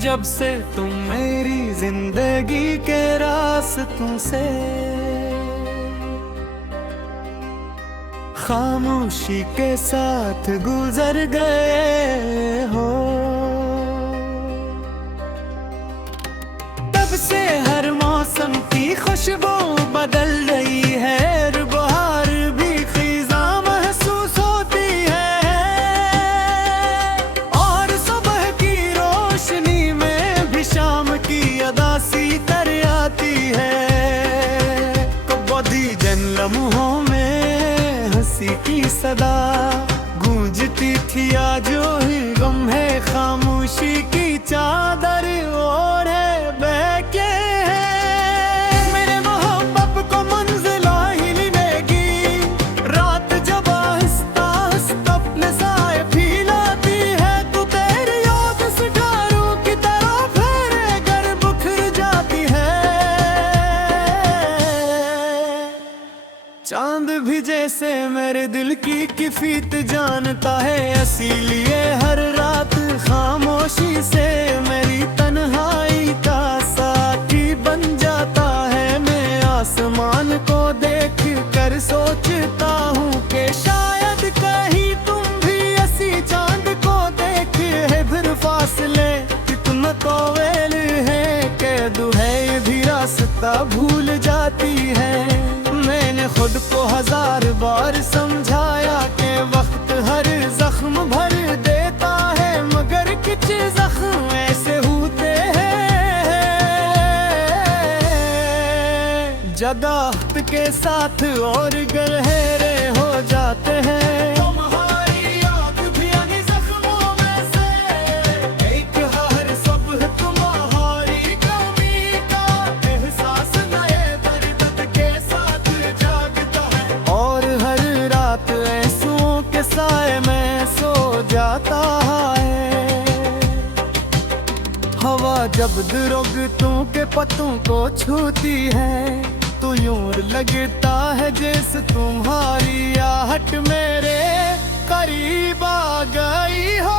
जब से तुम मेरी जिंदगी के रास्तों से खामोशी के साथ गुजर गए हो, तब से हर मौसम की खुशबू बदल रही है। बहार भी खिज़ा महसूस होती है और सुबह की रोशनी में भी शाम की अदा सी तर आती है। कबूदी जन लम्हों में हंसी की सदा गूंजती थी, आज ही गम है खामोशी की चादर ओढ़े बैठे हैं। मेरे मोहब्बत को मंजिला ही मिलेगी, रात जब आहिस्ता आहिस्ता अपने साए फैलाती है, तू तेरी याद सितारों की तरह फेरे कर बिखर जाती है। चांद भी जैसे मेरे दिल की किफियत जानता है, इसीलिए हर रात खामोशी से मेरी तन्हाई का साथी बन जाता है। मैं आसमान को देख कर सोचता हूँ कि शायद कहीं तुम भी ऐसी चांद को देखे है। फिर फासले कितना कोवेल है कि दुहे भी रास्ता भूल जाती है। मैंने खुद को 1000 बार समझाया कि वक्त हर जख्म भर देता है, मगर कुछ जख्म ऐसे होते हैं ज्यादा वक्त के साथ और गहरे हो जाते हैं। तुम्हारी याद भी यानी जख्मों में से एक हर सुबह तुम्हारी कमी का एहसास नए दर्द के साथ जागता है, और हर रात आंसुओं के साए में सो जाता है। हवा जब दरख्तों के पत्तों को छूती है तो यूं लगता है जैसे तुम्हारी आहट मेरे करीब आ गई हो।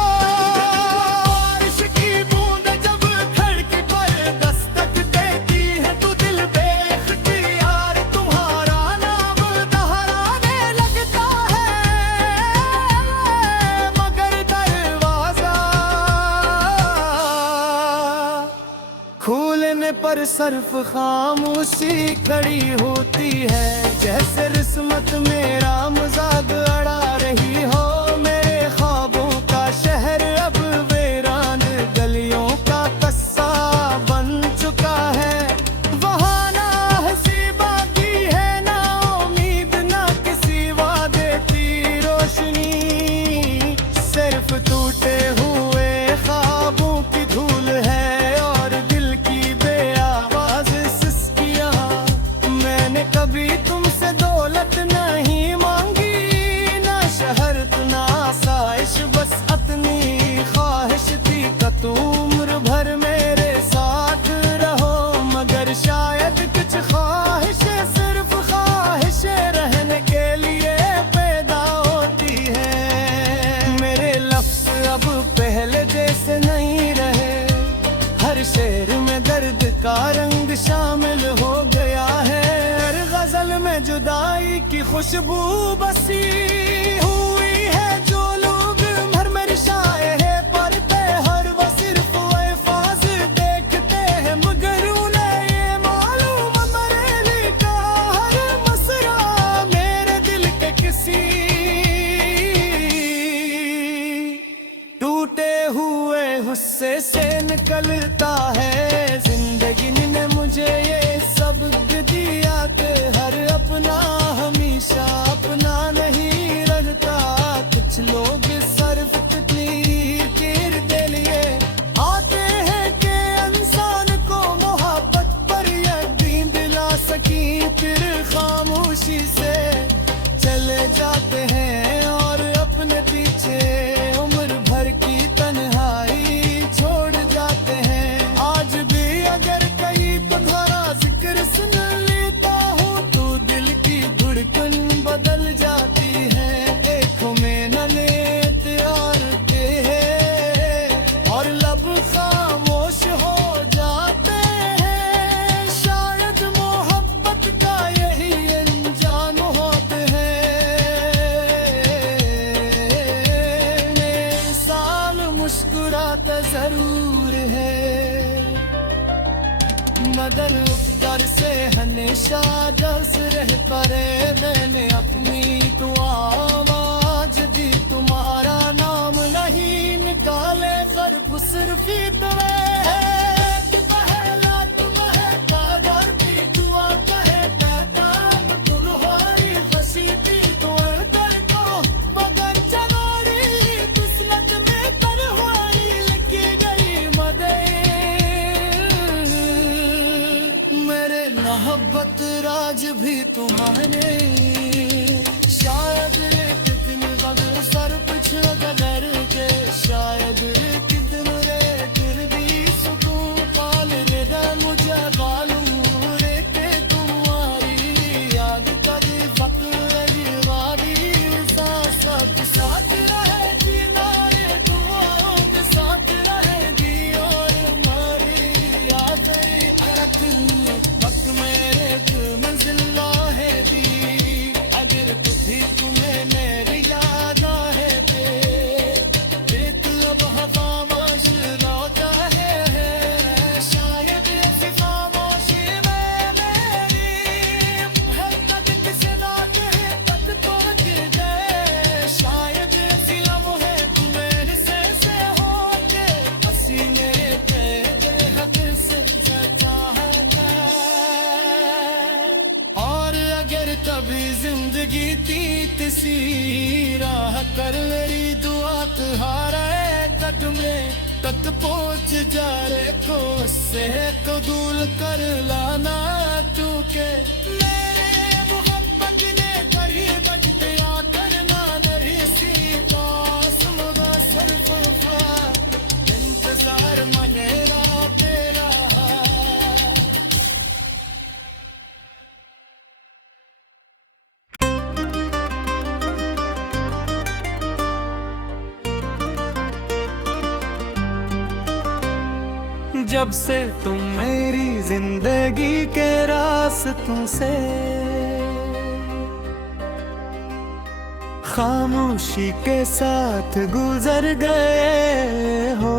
बारिश की बूंद जब खिड़की पर दस्तक देती है तो दिल बेख्तियार तुम्हारा नाम दोहराने लगता है, मगर दरवाजा खोलने पर सिर्फ खामोशी खड़ी होती है, जैसे रिस्मत मेरा मजाक अड़ा रही हो। मेरे ख्वाबों का शहर अब वीरान गलियों का कस्सा बन चुका है। वहाँ ना हंसी बाकी है, ना उम्मीद, ना किसी वादे की रोशनी, सिर्फ टूटे हुए ख्वाबों की धूल है और दिल की बेआवाज सिसकियां। मैंने कभी तुमसे दौलत नहीं मांगी, ना शहरत ना आसाइश, बस अपनी ख्वाहिश थी कि तुम उम्र भर मेरे साथ रहो। मगर शायद कुछ ख्वाहिशें सिर्फ ख्वाहिशें रहने के लिए पैदा होती है। मेरे लफ्ज़ अब पहले जैसे नहीं रहे, हर शेर में दर्द का रंग शामिल हो गया है। हर गजल में जुदाई की खुशबू बसी हुई है। जो लोग भर मेरी शायर है पढ़ते हर वो सिर्फ अल्फाज देखते हैं, मगर उन्हें ये मालूम मेरे लिखा हर मसरा मेरे दिल के किसी टूटे हुए गुस्से से निकलता है। जिंदगी ने मुझे ये सबक दिया कि हर अपना हमेशा अपना नहीं रहता। डर डर से हमेशा डस रह परे। मैंने अपनी दुआ आवाज दी, तुम्हारा नाम नहीं निकाले गर्भ सिर्फ इतने। पहला तुम है कादर की दुआ कहे पैतान, तुम्हारी हंसी थी तो डर को मगर चनारी किस्मत में तरवारी लिखी गई मदे। मेरे मोहब्बत राज भी तुम्हारे, शायद एक दिन वक्त सर पिछड़ गदर के, शायद एक दिन रे गिर दी सुकून पाल रे मुझे बालूम रे के तुम्हारी याद कर वक्त लगी वारी साथ साथ रहे जीना रे दुआओं के साथ रहेगी और हमारी यादें रख वक्त मेरे मंजिल है दी। अगर कभी तुम्हें मेरी याद आए तो अब खामोश लौटा है, शायद ऐसी खामोशी में मेरी है कद किसे रात है तक तोड़ जाए। शायद ऐसी लम्हे मेरे से होके पसीने पे बेहद से चाहता। और अगर कभी जिंदगी तीसी राह कर मेरी दुआ तुम्हारा तक में तक पहुँच जा रे को से तो दूर कर लाना चूके। मेरे मोहब्बत ने कहीं बच गया करना नहीं सीता सुमगा सिर्फ इंतजार मनेरा तेरा। जब से तुम मेरी जिंदगी के रास्तों से खामोशी के साथ गुजर गए हो,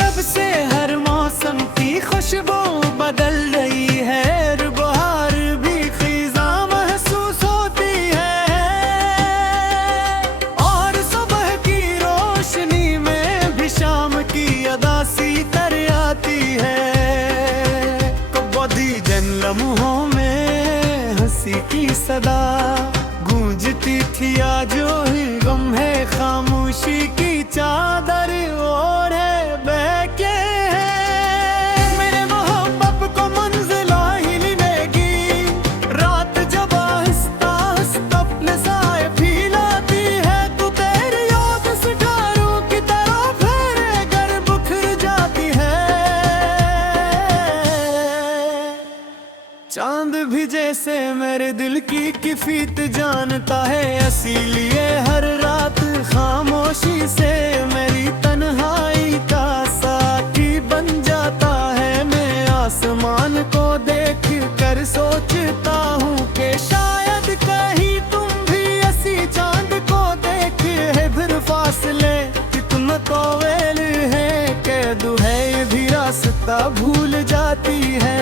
तब से हर मौसम की खुशबू बदल रही है। बहार भी खिज़ा महसूस होती है और सुबह की रोशनी में भी शाम की अदासी तर आती है। कबूदी जन लम्हों में हंसी की सदा गूंजती थी, आज ही गम है खामोशी की चादर ओढ़े बैठे हैं। मेरे मोहब्बत को मंजिल ही मिलेगी, रात जब आहिस्ता आहिस्ता अपने साए फैलाती है, तू तेरी याद सितारों की तरह फेरे कर बिखर जाती है। चांद भी जैसे मेरे दिल की किफियत जानता है, इसीलिए हर रात खामोशी से मेरी तन्हाई का साथी बन जाता है। मैं आसमान को देख कर सोचता हूँ कि शायद कहीं तुम भी ऐसी चांद को देख है, फिर फासले कितना तोवेल है के दुहे भी रास्ता भूल जाती है।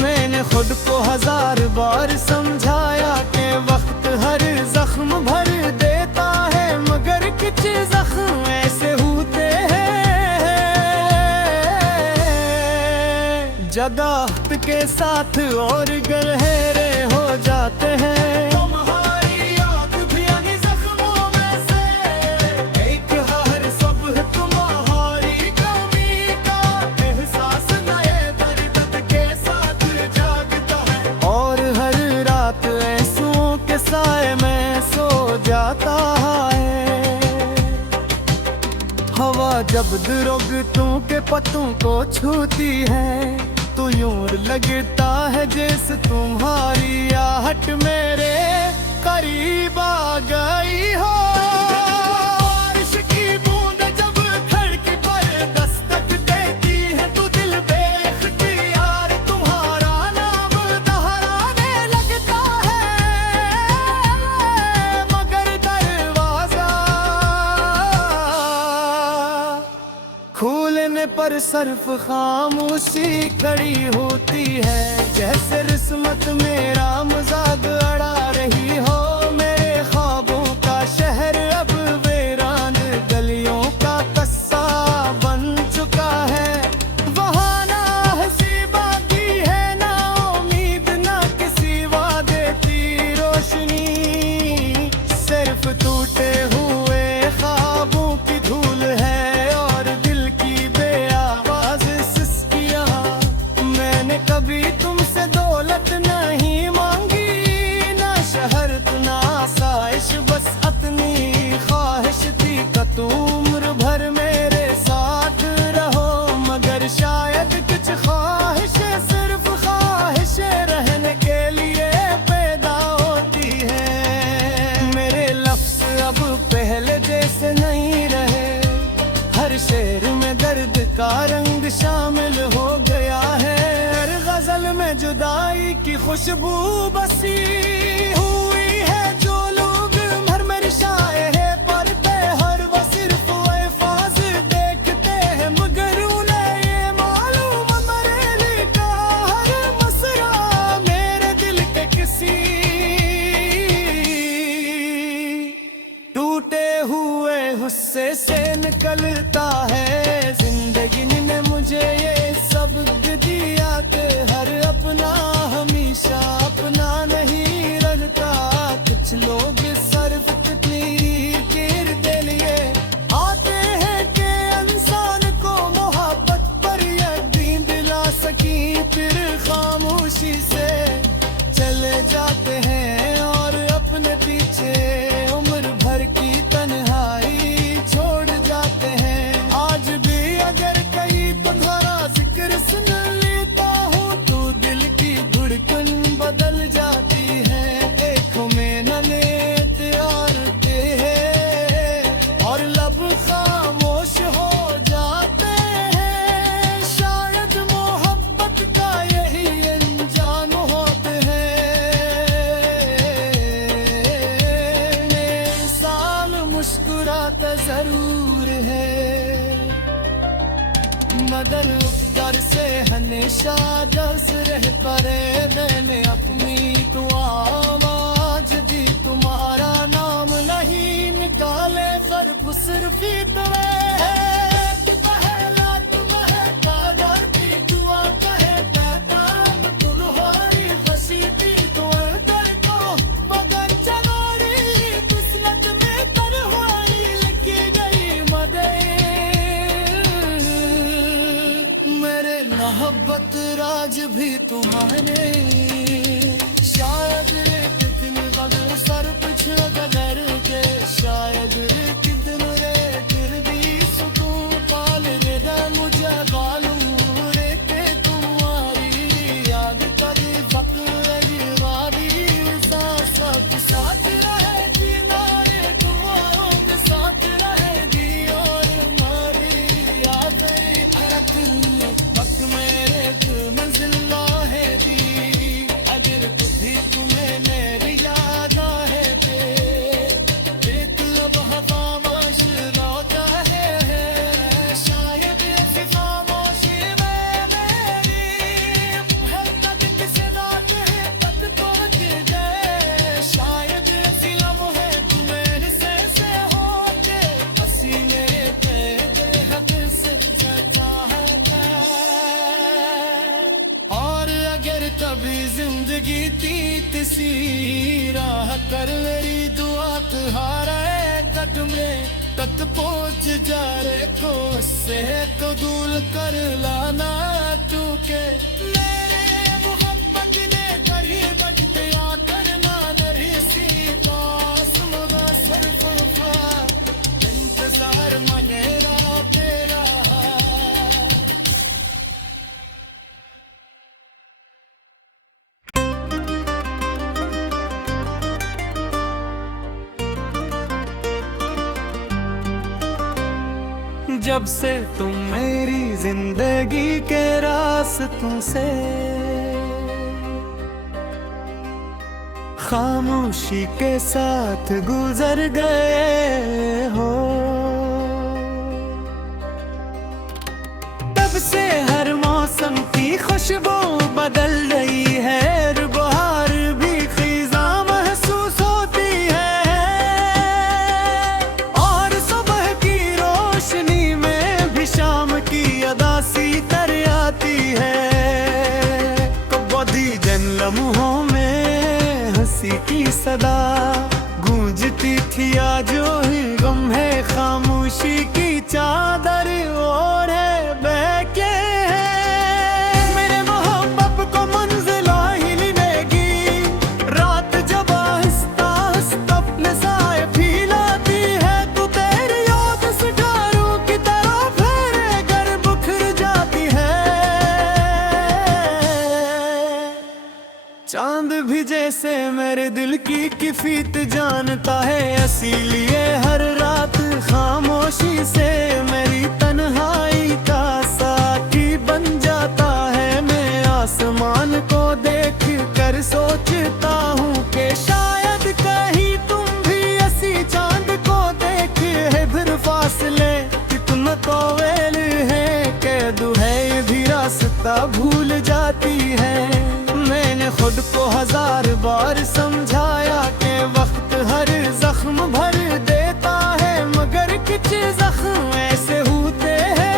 मैंने खुद को 1000 बार समझाया कि वक्त हर जख्म भर देता है, मगर कुछ जख्म ऐसे होते हैं जगह के साथ और गहरे हो जाते हैं। तुम्हारी याद भी आनी जख्मों में से एक हर सुबह तुम्हारी कमी का एहसास नए दर्द के साथ जागता है, और हर रात आंसुओं के साए में सो जाता है। हवा जब दरख्तों के पत्तों को छूती है तो यूं लगता है जैसे तुम्हारी आहट मेरे करीब आ गई हो। बारिश की बूंद जब खिड़की पर दस्तक देती है तो दिल बेख्तियार तुम्हारा नाम दोहराने लगता है, मगर दरवाजा खोलने पर पर सिर्फ खामोशी खड़ी होती है। जैसे रिस्मत मेरा मजाक अड़ा रही हो। मेरे ख्वाबों का शहर अब वीरान गलियों का कस्सा बन चुका है। वहाँ ना हंसी बाकी है, ना उम्मीद, ना किसी वादे की रोशनी। सिर्फ टूटे हुए ख्वाबों की धूल है और दिल की बेआवाज सिसकियाँ। मैंने कभी तुमसे दौलत नहीं मांगी, ना शहरत ना आसाइश, बस अपनी ख्वाहिश थी कि तुम उम्र भर मेरे साथ रहो। मगर शायद कुछ ख्वाहिशें सिर्फ ख्वाहिशें रहने के लिए पैदा होती है। मेरे लफ्ज़ अब पहले जैसे नहीं रहे, हर शेर में दर्द का रंग शामिल हो गया है। हर गजल में जुदाई की खुशबू बसी हुई है। जो लोग भर मेरी शायर पढ़ते हर वो सिर्फ अल्फाज देखते हैं, मगर उन्हें ये मालूम मेरे लिखा हर मसरा मेरे दिल के किसी टूटे हुए हुस्से से निकलता है। जिंदगी ने मुझे ये सबक दिया कि हर अपना हमेशा अपना नहीं रहता। कुछ लोग सिर्फ तकदीर के लिए आते हैं कि इंसान को मोहब्बत पर यकीन दिला सकी, फिर खामोशी से चले जाते हैं और अपने पीछे उम्र भर की तन्हाई छोड़ जाते हैं। आज भी अगर कहीं तुम्हारा जिक्र सुन लेता हूँ तो दिल की धड़कन बदल जाती है। आँखों में न लेते हैं और लब खामोश हो जाते हैं। शायद मोहब्बत का यही अंजाम होते हैं। साल मुस्कुराता जरूर है, मगर डर से हमेशा डस रह परे। मैंने अपनी दुआ आज भी तुम्हारा नाम नहीं निकाले, पर सिर्फ तुम्हें पहला तुम्हें कादर भी दुआ कहे पैगाम तुम्हारी हंसी थी तो दर को। मगर चलोरी किस्मत में तरवारी लिखी गई मदद। मेरे मोहब्बत राज भी तुम्हारे, शायद कितने बगल सर कुछ गदर के। शायद कितने फिर भी सुकून पाल रेदा मुझे बालू रे के तुम्हारी याद कभी फकर वादी साथ रहेगी नारे तुम्हारों के साथ रहेगी। और हमारी यादें अरक वक्त मेरे मंजिल है दी। अगर कभी तुम्हें मेरी याद आए देख लब खामोश रोता है। शायद ऐसी खामोशी में मेरी है कद किसी रात है कद को गिर जाए। शायद ऐसी लम्हे तुम्हें से होते पसीने पे बेहद से जता है। और अगर तभी जिंदगी तीत सी राह कर मेरी दुआ तुम्हारा कदम में तक पहुँच जा रे को से तो दूर कर लाना तू के। मेरे मोहब्बत ने गरीब या करना नरी सीता सुमगा सिर्फ इंतजार मनेरा तेरा। जब से तुम मेरी जिंदगी के रास्तों से खामोशी के साथ गुजर गए हो, खुशबू बदल रही है, बहार भी खिज़ां महसूस होती है, और सुबह की रोशनी में भी शाम की अदासी तर आती है। कबड्डी जन लम्हों में हंसी की सदा गूंजती थी, आज ही गम है खामोशी की चादर ओढ़े बैठे हैं। मेरे मोहब्बत को मंजिल ही मिलेगी, रात जब आहिस्ता आहिस्ता अपने साए फैलाती है, तू तेरी याद सितारों की तरह फेरे घर बिखर जाती है। चांद भी जैसे मेरे दिल की किफियत जानता है, इसीलिए हर रात खामोशी से मेरी तन्हाई का साथी बन जाता है। मैं आसमान को देख कर सोचता हूँ कि शायद कहीं तुम भी ऐसी चांद को देख है, फिर फासले कितना तोवेल है, कैद है ये भी रास्ता भूल जाती है। मैंने खुद को 1000 बार समझाया कि वक्त हर जख्म भर देता है, मगर कुछ जख्म ऐसे होते हैं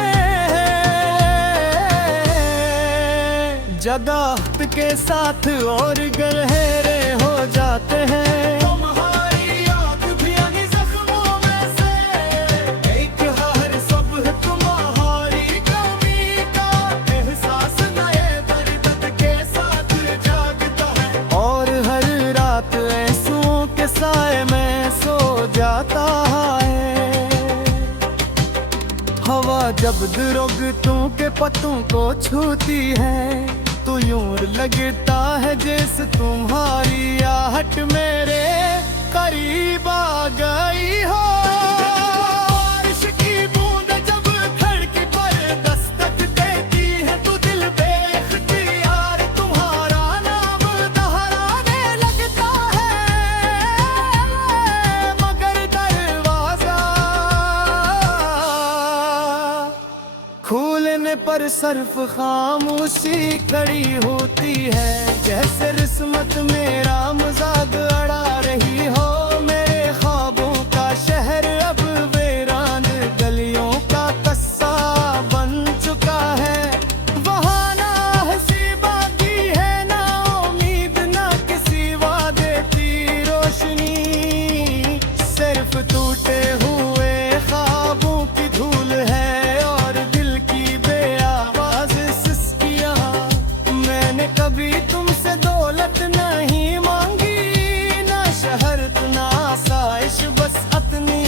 जगह के साथ और गहरे हो जाते हैं। तुम्हारी याद भी आनी जख्मों में से, एक हर सुबह तुम्हारी कमी का एहसास नए दर्द के साथ जागता है, और हर रात आंसुओं के साए में सो जाता है। हवा जब दरख्तों के पत्तों को छूती है, तो यूं लगता है जैसे तुम्हारी आहट मेरे करीब आ गई हो। बारिश की बूंद जब खिड़की पर दस्तक देती है, तो दिल बेख्तियार तुम्हारा नाम दोहराने लगता है, मगर दरवाजा खोलने पर सिर्फ खामोशी खड़ी होती है, जैसे रिस्मत मेरा मजाक अड़ा रही हो। मेरे ख्वाबों का शहर अब वीरान गलियों का कस्सा बन चुका है, वहाँ ना हंसी बाकी है, ना उम्मीद ना किसी वादे की रोशनी, सिर्फ टूटे हुए ख्वाबों की धूल है, और दिल की बेआवाज सिसकियां। मैंने कभी तुमसे दौलत नहीं मांगी, ना शहरत ना आसाइश, बस अपनी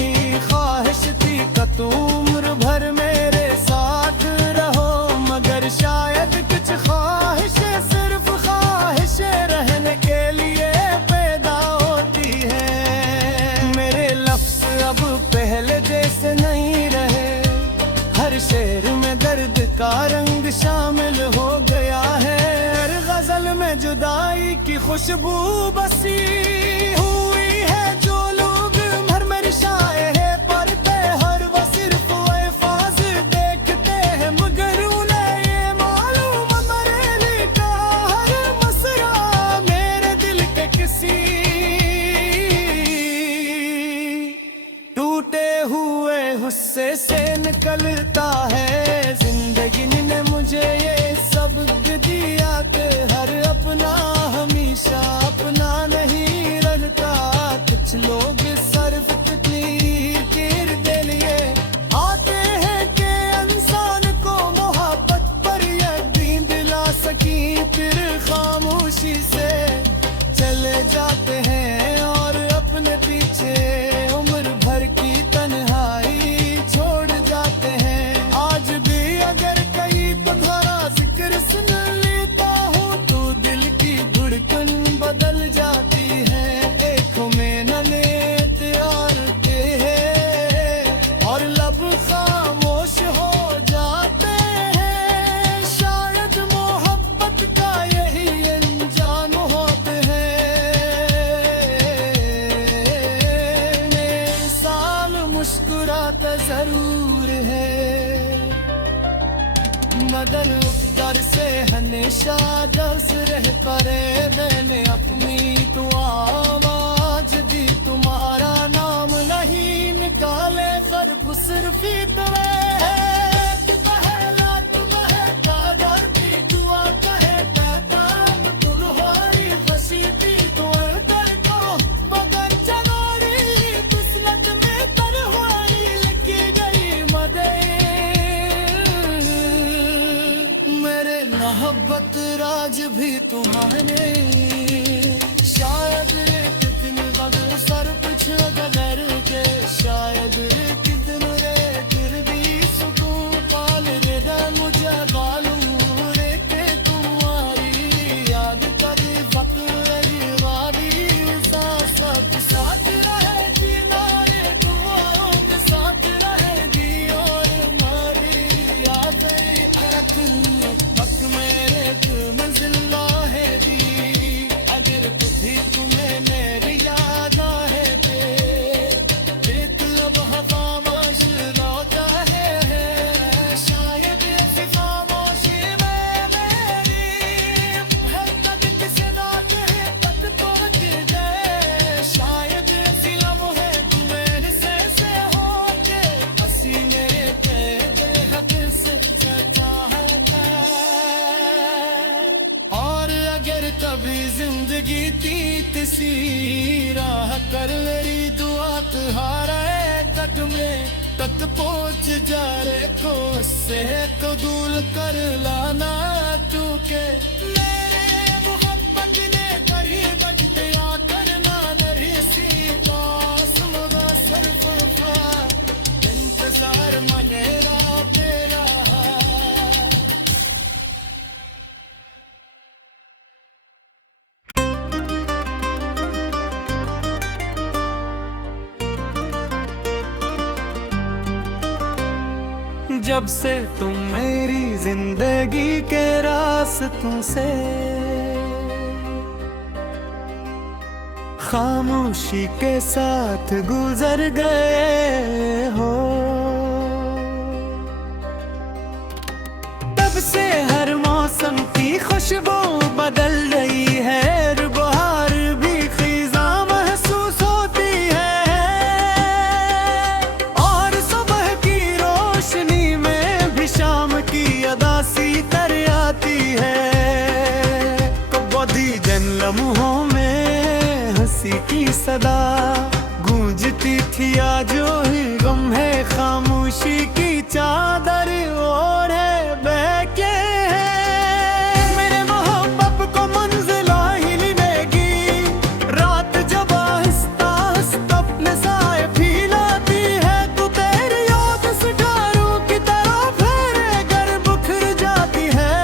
ख्वाहिश थी कि तुम उम्र भर मेरे साथ रहो, मगर शायद कुछ ख्वाहिशें सिर्फ ख्वाहिशें रहने के लिए पैदा होती है। मेरे लफ्ज़ अब पहले जैसे नहीं रहे, हर शेर में दर्द का रंग शामिल हो गया है, हर गजल में जुदाई की खुशबू बसी हुई है। जो लोग भर मेरी शाये है पढ़ते हर वो सिर्फ अल्फाज देखते हैं, मगर उन्हें ये मालूम मेरे लिखा हर मसरा मेरे दिल के किसी टूटे हुए गुस्से से निकलता है। जिंदगी ने मुझे ये सबक दिया कि हर अपना हमेशा अपना नहीं रहता। कुछ लोग सिर्फ तकदीर के लिए आते हैं कि इंसान को मोहब्बत पर यकीन दिला सकी, फिर खामोशी से चले जाते हैं और अपने पीछे उम्र भर की तन्हाई छोड़ जाते हैं। आज भी अगर कहीं तुम्हारा जिक्र सुन लेता हूँ तो दिल की धड़कन बदल जाती है। देखो में न लेते और के हैं और लब खामोश हो जाते हैं। शायद मोहब्बत का यही अंजाम होते हैं। हमेशा जस रह करे। मैंने अपनी तो आवाज दी, तुम्हारा नाम नहीं निकाले खरब सिर्फ इतने। मोहब्बत राज भी तुम्हारे, शायद एक दिन बद सर कुछ गलर के, शायद एक दिन रे गिर दी सुकून पाल रे मुझे मालूम रे के तुम्हारी याद करी वक्त रही वादी साथ साथ रहे जीना रे दुआओं के साथ रहेगी और हमारी यादें रख मेरे मंजिल है दी। अगर कभी तुम्हें मेरी याद आए बेतलब खामोश लौटा है, शायद ऐसी खामोशी में मेरी है तक किसी रात है तक पहुंच जाए। शायद ऐसी लम्हे तुम्हें से होके हंसी मेरे पे बेहद से चाहता। अगर कभी जिंदगी तीत सी राह कर मेरी दुआ तुम्हारा तक में तक पहुंच जा रे को से तो दूर कर लाना तू के। मेरे मोहब्बत ने करी बजते आ करना नरी सी पास मुगा सरफ इंतजार मनेरा तेरा। जब से तुम मेरी जिंदगी के रास्तों से खामोशी के साथ गुजर गए हो, तब से हर मौसम की खुशबू बदल रही है। बहार भी खिज़ा महसूस होती है और सुबह की रोशनी में भी शाम की अदा सी तर आती है। कबोधी जन लम्हों में हंसी की सदा गूंजती थी, आज ही गम है खामोशी की चादर ओढ़े बैठे हैं। मेरे मोहब्बत को मंजिला ही मिलेगी, रात जब आहिस्ता आहिस्ता अपने साए फैलाती है। तू तेरी याद सितारों की तरह फेरे कर बिखर जाती है।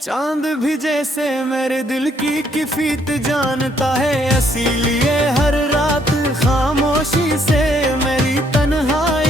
चांद भी जैसे मेरे दिल की किफियत जानता है, इसीलिए हर रात खामोशी से मेरी तन्हाई